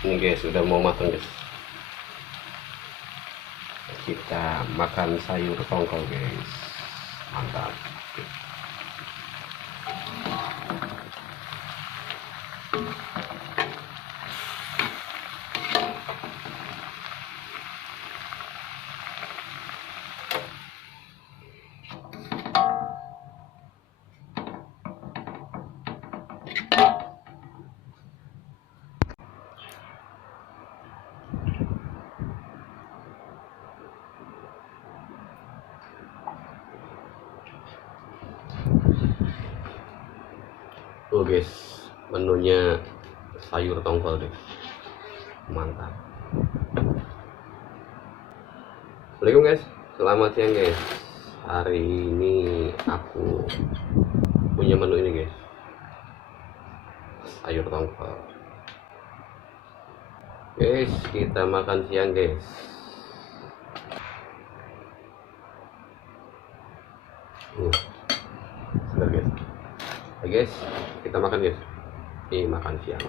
Ini guys, udah mau matang guys. Kita makan sayur tongkol guys. Mantap. Oh guys, menunya sayur tongkol deh. Mantap. Assalamualaikum guys, selamat siang guys. Hari ini aku punya menu ini guys, sayur tongkol. Guys, kita makan siang guys. Sebentar guys. Oke guys, kita makan guys. Ini makan siang.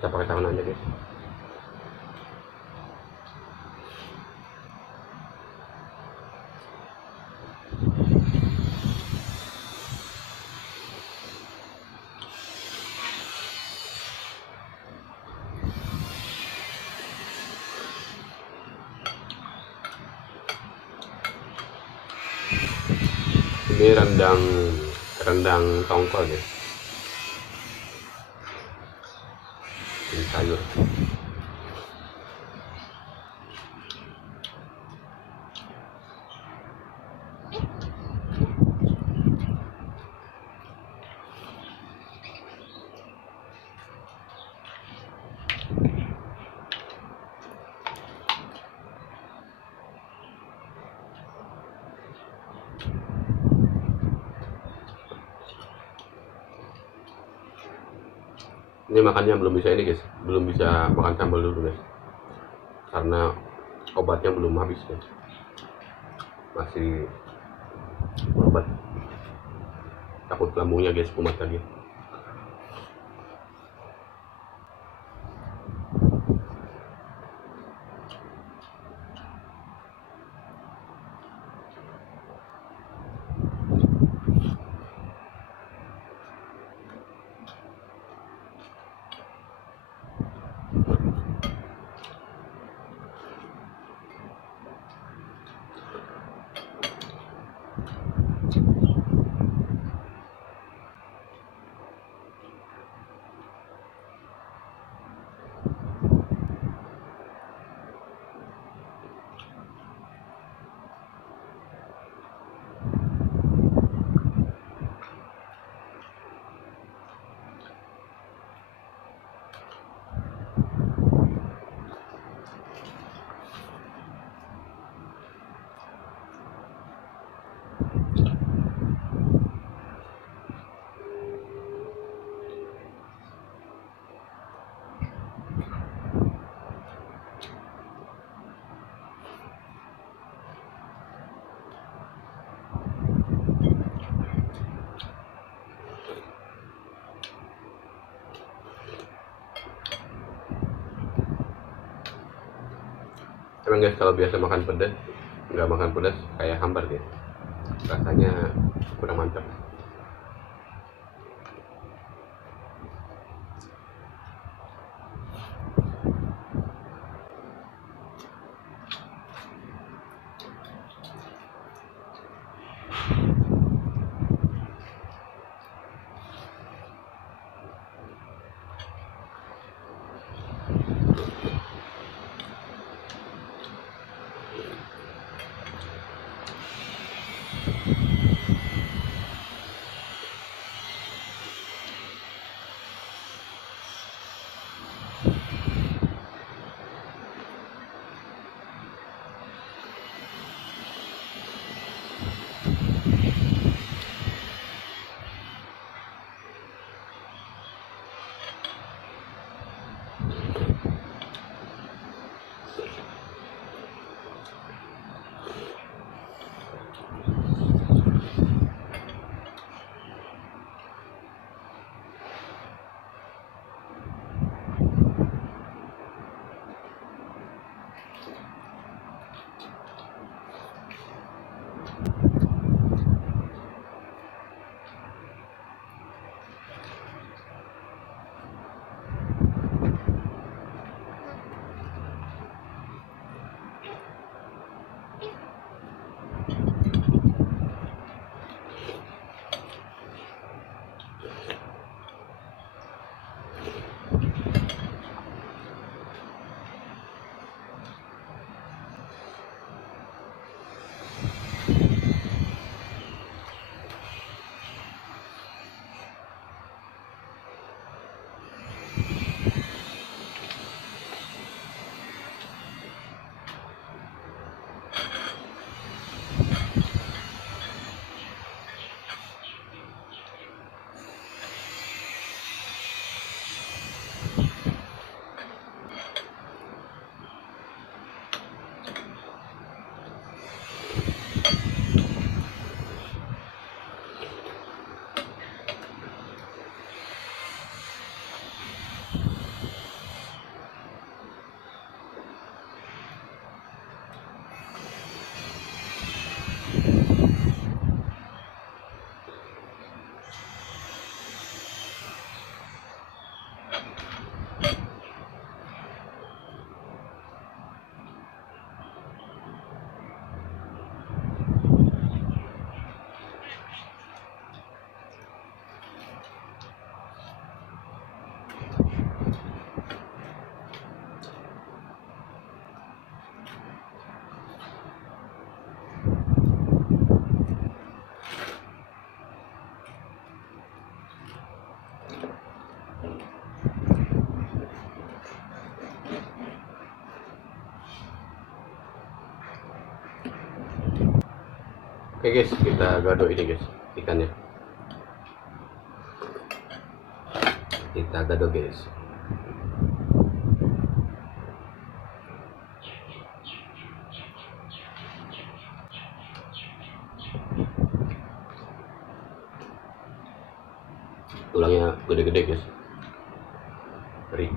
Kita pakai tangan aja guys. Ini rendang tongkol guys. Ini sayur. Ini makannya belum bisa ini guys, belum bisa makan sambal dulu guys, karena obatnya belum habis guys, masih obat, takut lambungnya guys kumat lagi. Emang guys, kalau biasa makan pedas, nggak makan pedas kayak hambar guys, rasanya kurang mantap. Oke guys, kita gado ini guys, ikannya. Kita gado guys. Tulangnya gede-gede guys. Ngeri.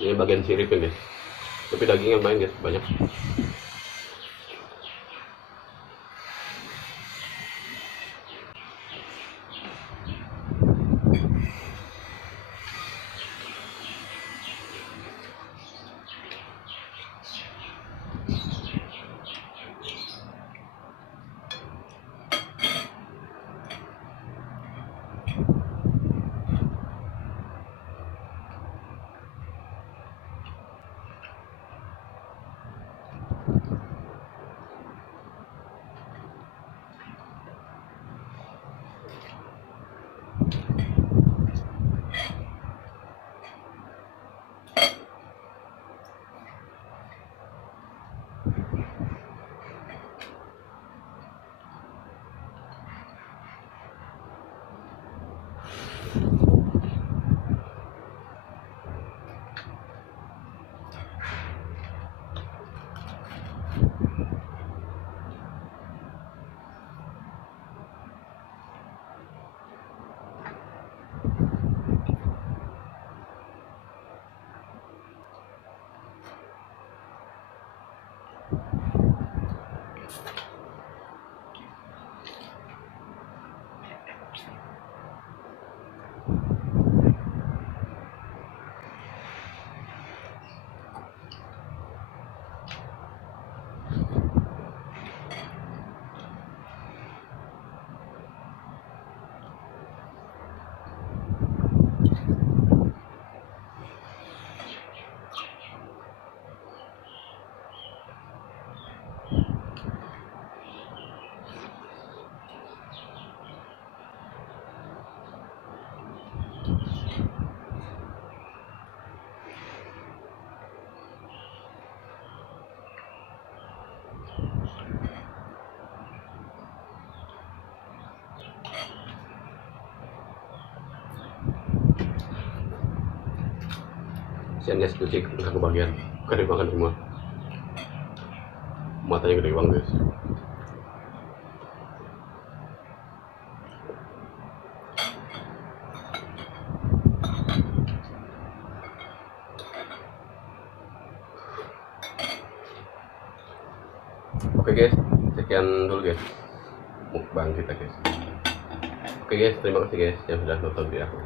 Ini bagian siripnya guys, tapi dagingnya lumayan guys, banyak. Kasian guys, kucing nggak kebagian, gak dimakan semua. Matanya gede banget guys. Oke guys, sekian dulu guys mukbang kita guys. Oke guys, terima kasih guys yang sudah nonton video aku.